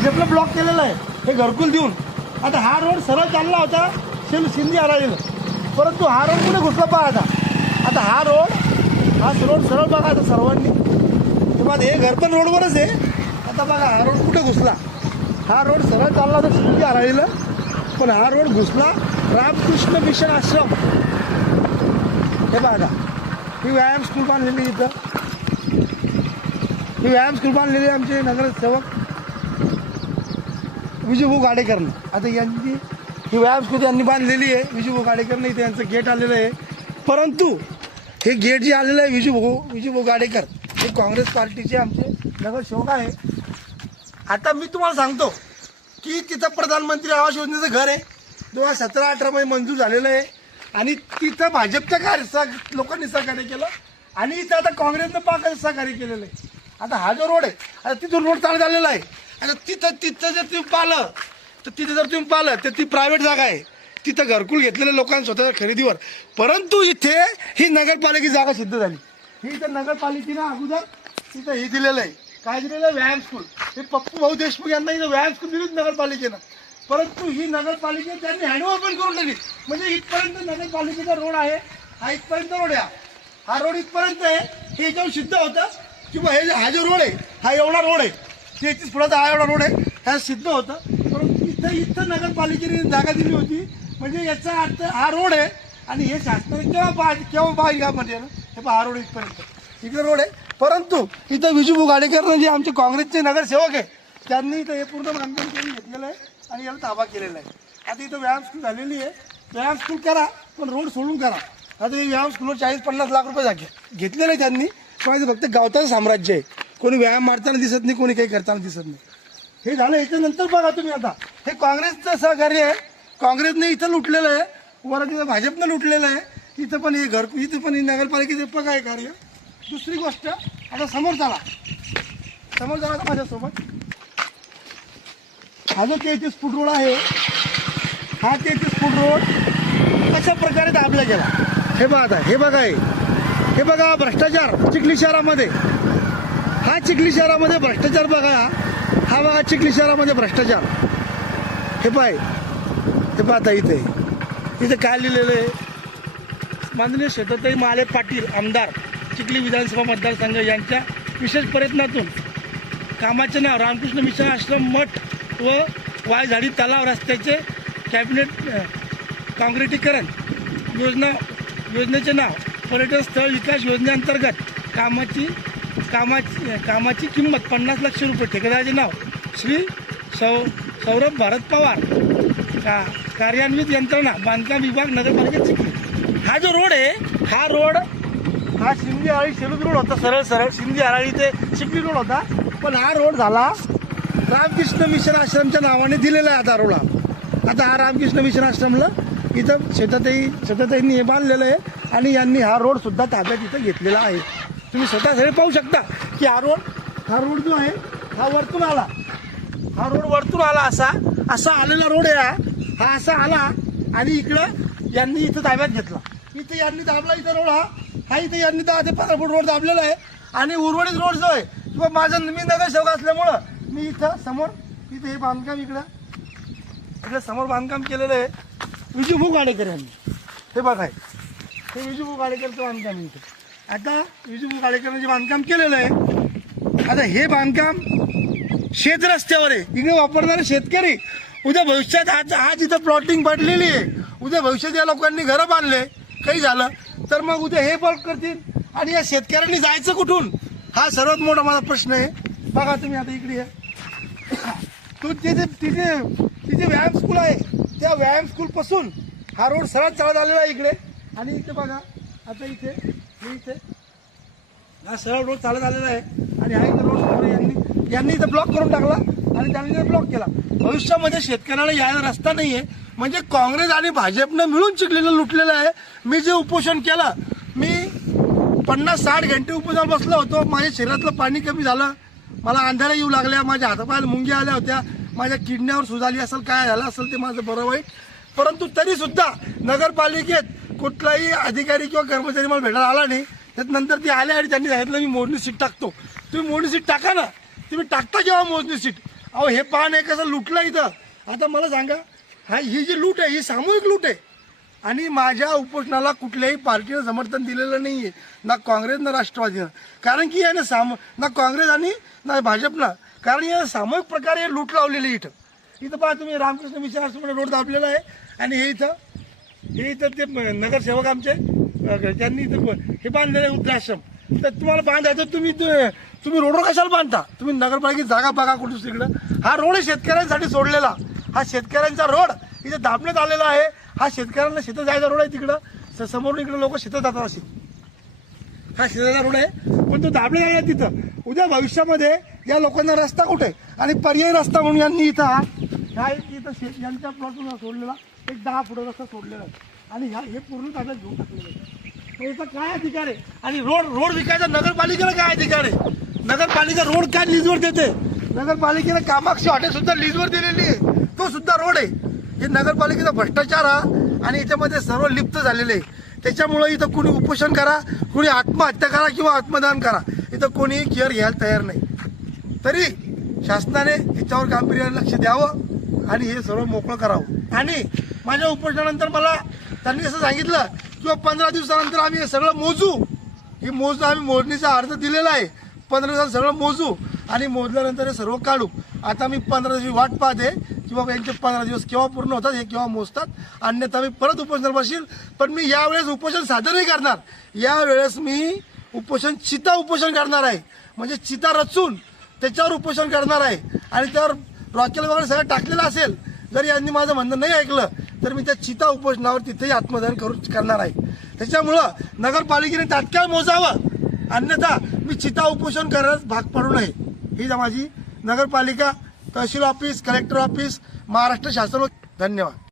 भाजपनं ब्लॉक केलेलं आहे. हे घरकुल देऊन. आता हा रोड सरळ चालला होता शिल सिंधी आराळीला परंतु हा रोड कुठे घुसला पहा आता. आता हा रोड हा रोड सरळ बघा आता सर्वांनी. तेव्हा हे घर पण रोडवरच आहे. आता बघा हा रोड कुठे घुसला? हा रोड सरळ चालला होता सिंधी आराळीला पण हा रोड घुसला रामकृष्ण मिशन आश्रम. हे बघा ही व्यायाम स्कूल बांधलेली इथं. ही व्यायाम स्कूल बांधलेली आमचे नगरसेवक. विजूभाऊ गाडेकरनं. आता यांची ही व्यायाम यांनी बांधलेली आहे. विजूभाऊ गाडेकरनं इथे यांचं गेट आलेलं आहे. परंतु हे गेट जे आलेलं आहे विजूभाऊ विजूभाऊ गाडेकर हे काँग्रेस पार्टीचे आमचे नगरसेवक आहे. आता मी तुम्हाला सांगतो की तिथं प्रधानमंत्री आवास योजनेचं घर आहे. दोन हजार सतरा अठरामध्ये मंजूर झालेलं आहे. आणि तिथं भाजपच्या कार्य सह- लोकांनी सहकार्य केलं. आणि इथं आता काँग्रेसनं पाक सहकार्य केलेलं आहे. आता हा जो रोड आहे आता तिथून रोड चालू झालेला आहे. आता तिथं तिथं जर तुम्ही पाहिलं तर तिथं जर तुम्ही पाहिलं तर ती प्रायव्हेट जागा आहे. तिथं घरकुल घेतलेल्या लोकांनी स्वतःच्या खरेदीवर. परंतु इथे ही नगरपालिकेची जागा सिद्ध झाली. ही इथं नगरपालिकेनं अगोदर तिथं हे दिलेलं आहे. काय दिलेलं आहे? व्यायाम स्कूल हे पप्पू भाऊ देशमुख यांना इथं व्यायाम स्कूल दिलीच नगरपालिकेनं. परंतु ही नगरपालिका त्यांनी हँडओव्हर पण करून दिली. म्हणजे इथपर्यंत नगरपालिकेचा रोड आहे हा इथपर्यंत रोड आहे. हा. रोड इथपर्यंत आहे हे जाऊन सिद्ध होतं किंवा हे जे- हा जो रोड आहे हा एवढा रोड आहे. तेहतीस फुटाचा हा एवढा रोड आहे. हा सिद्ध होतं. परंतु इथं इथं नगरपालिकेने जागा दिली होती. म्हणजे याचा अर्थ हा रोड आहे. आणि हे शासनाने केव्हा पा केव्हा पाहिजे का म्हणजे हे पहा हा रोड इथपर्यंत. इकडे रोड आहे. परंतु इथं विजू गाडेकरनं जे आमचे काँग्रेसचे नगरसेवक आहे. त्यांनी इथं हे पूर्ण बांधकाम करून घेतलेलं आहे आणि याला ताबा केलेला आहे. आता इथं व्यायाम स्कूल झालेली आहे. व्यायाम स्कूल करा पण रोड सोडून करा. आता हे व्यायाम स्कूलवर चाळीस पन्नास लाख रुपये घेतलेलं आहे त्यांनी. पण फक्त गावताचं साम्राज्य आहे. कोणी व्यायाम मारताना दिसत नाही कोणी काही करताना दिसत नाही. हे झालं याच्यानंतर बघा तुम्ही आता. हे काँग्रेसचं सहकार्य आहे. काँग्रेसने इथं लुटलेलं आहे. वर तिथं भाजपनं लुटलेलं आहे. इथं पण हे घर इथं पण हे नगरपालिकेचं बघा हे कार्य. दुसरी गोष्ट आता समोर चला. समोर चला का माझ्यासोबत. हा जो तेहतीस फूट रोड आहे हा तेहतीस फूट रोड अशा प्रकारे दाबला गेला? हे बघा आता हे बघा हे बघा भ्रष्टाचार चिखली शहरामध्ये. हा चिखली शहरामध्ये भ्रष्टाचार बघा. हा बघा चिखली शहरामध्ये भ्रष्टाचार. हे पाय. हे पाहता इथे. इथे काय लिहिलेलं आहे? माननीय शेताताई माले पाटील आमदार चिखली विधानसभा मतदारसंघ यांच्या विशेष प्रयत्नातून कामाचे नाव रामकृष्ण मिशन आश्रम मठ व वायझाडी तलाव रस्त्याचे कॅबिनेट काँक्रिटीकरण योजना योजनेचे नाव पर्यटन स्थळ विकास योजनेअंतर्गत कामाची कामाची कामाची किंमत पन्नास लक्ष रुपये. ठेकेदाराचे नाव श्री सौ सौरभ भारत पवार. का कार्यान्वित यंत्रणा बांधकाम विभाग नगरपालिका चिखली हा जो रोड आहे हा रोड हा शिंदी आळी शेलूद रोड होता सरळ सरळ. शिंदी आराळी ते चिखली रोड होता. पण हा रोड झाला रामकृष्ण मिशन आश्रमच्या नावाने दिलेला आहे आता रोड आता हा रामकृष्ण मिशन आश्रमला इथं शेतातही शेतातही हे बांधलेलं आहे आणि यांनी हा रोड सुद्धा ताब्यात इथं घेतलेला आहे. तुम्ही स्वतः सगळे पाहू शकता की हा रोड हा रोड जो आहे हा वरतून आला. हा रोड वरतून आला असा असा आलेला रोड आहे हा. असा आला आणि इकडं यांनी इथं ताब्यात घेतला. इथं यांनी दाबला इथं रोड हा. हा इथं यांनी दहा ते पंधरा फूट रोड दाबलेला आहे. आणि उर्वरित रोड जो आहे किंवा माझं मी नगरसेवक असल्यामुळं मी इथं समोर इथं हे बांधकाम इकडं इकडं समोर बांधकाम केलेलं आहे. विजूभाऊ गाडेकर यांनी. हे बघाय हे. हे विजूभाऊ गाडेकरचं बांधकाम इथं. आता विजू कार्यक्रमाचे बांधकाम केलेलं आहे. आता हे बांधकाम शेत रस्त्यावर आहे. इकडे वापरणारे शेतकरी उद्या भविष्यात आज आज इथं प्लॉटिंग पडलेली आहे उद्या भविष्यात या लोकांनी घरं बांधले काही झालं तर मग उद्या हे बल्क करतील आणि या शेतकऱ्यांनी जायचं कुठून? हा सर्वात मोठा माझा प्रश्न आहे. बघा तुम्ही आता इकडे या. तू तिथे तिथे तिथे व्यायाम स्कूल आहे त्या व्यायाम स्कूलपासून हा रोड सरळ चालत आलेला आहे इकडे. आणि इथे बघा आता इथे इथे हा सरळ रोड चालत आलेला आहे. आणि हा इथं रोड यांनी यांनी इथं ब्लॉक करून टाकला आणि त्यांनी ब्लॉक केला. भविष्यामध्ये शेतकऱ्याला यायला रस्ता नाही आहे म्हणजे काँग्रेस आणि भाजपनं मिळून चिकलेलं लुटलेलं आहे. मी जे उपोषण केलं मी पन्नास साठ घंटे उपोषण बसलो होतो. माझ्या शरीरातलं पाणी कमी झालं. मला अंधारा येऊ लागल्या. माझ्या हातापायाला मुंग्या आल्या होत्या. माझ्या किडण्यावर सुजाली असेल काय झालं असेल ते माझं बरं वाईट. परंतु तरी सुद्धा नगरपालिकेत कुठलाही अधिकारी किंवा कर्मचारी मला भेटायला आला नाही. त्यानंतर ते आले आणि त्यांनी सांगितलं मी मोजणी सीट टाकतो. तुम्ही मोजणी सीट टाका ना. तुम्ही टाकता जेव्हा मोजणी सीट? अहो हे पान आहे कसं लुटलं इथं. आता मला सांगा हा ही जी लूट आहे ही सामूहिक लूट आहे. आणि माझ्या उपोषणाला कुठल्याही पार्टीनं समर्थन दिलेलं नाही आहे ना काँग्रेस ना राष्ट्रवादीनं. कारण की याने साम ना काँग्रेस आणि ना भाजपनं. कारण या सामूहिक प्रकारे लूट लावलेली आहे इथं. इथं पहा तुम्ही रामकृष्ण मिशन आश्रम रोड दाबलेला आहे. आणि हे इथं हे इथं ते नगरसेवक आमचे ज्यांनी त्यांनी इथं हे बांधलेलं आहे वृद्धाश्रम. तर तुम्हाला बांधायचं तुम्ही तुम्ही रोडवर कशाला बांधता? तुम्ही नगरपालिकेत जागा बघा कुठून तिकडं हा रोड आहे शेतकऱ्यांसाठी सोडलेला. हा शेतकऱ्यांचा रोड इथे दाबण्यात आलेला आहे. हा शेतकऱ्यांना शेतं जायचा रोड आहे तिकडं. तर समोरून इकडे लोक शेतात जातात असे. हा शेताचा रोड आहे. पण तो दाबण्यात आहे तिथं. उद्या भविष्यामध्ये या लोकांना रस्ता कुठे? आणि पर्यायी रस्ता म्हणून यांनी इथं हा इथं यांच्या प्लॉटून सोडलेला. एक दहा फुट रस्ता सोडलेला आहे. आणि ह्या हे पूर्ण ताब्यात घेऊन टाकलेलं आहे. तर याचा काय अधिकार आहे? आणि रोड रोड विकायचा नगरपालिकेला काय अधिकार आहे? नगरपालिका रोड काय लीजवर देते? नगरपालिकेला कामाक्षी हॉटेल सुद्धा लीजवर दिलेली आहे. तो सुद्धा रोड आहे. हे नगरपालिकेचा भ्रष्टाचार हा आणि याच्यामध्ये सर्व लिप्त झालेले आहे. त्याच्यामुळं इथं कुणी उपोषण करा कुणी आत्महत्या करा किंवा आत्मदान करा. इथं कोणी केअर घ्यायला तयार नाही. तरी शासनाने याच्यावर गांभीर्याने लक्ष द्यावं आणि हे सर्व मोकळं करावं. आणि माझ्या उपोषणानंतर मला त्यांनी असं सांगितलं किंवा पंधरा दिवसानंतर आम्ही हे सगळं मोजू. ही मोजणं आम्ही मोजणीचा अर्ज दिलेला आहे. पंधरा दिवसात सगळं मोजू आणि मोजल्यानंतर हे सर्व काढू. आता मी पंधरा दिवशी वाट पाहते की बाबा यांचे पंधरा दिवस केव्हा पूर्ण होतात हे केव्हा मोजतात. अन्यथा मी परत उपोषण बसील पण मी यावेळेस उपोषण सादर नाही करणार. यावेळेस मी उपोषण चिता उपोषण करणार आहे. म्हणजे चिता रचून त्याच्यावर उपोषण करणार आहे. आणि त्यावर रॉकेल वगैरे सगळं टाकलेलं असेल जर यांनी माझं म्हणणं नाही ऐकलं तर मी त्या चिता उपोषणावर तिथेही आत्मदान करू करणार आहे. त्याच्यामुळं नगरपालिकेने तात्काळ मोजावं. अन्यथा मी चिता उपोषण करण्यास भाग पडू नये. ही माझी नगरपालिका tehsil office collector office Maharashtra शासन धन्यवाद.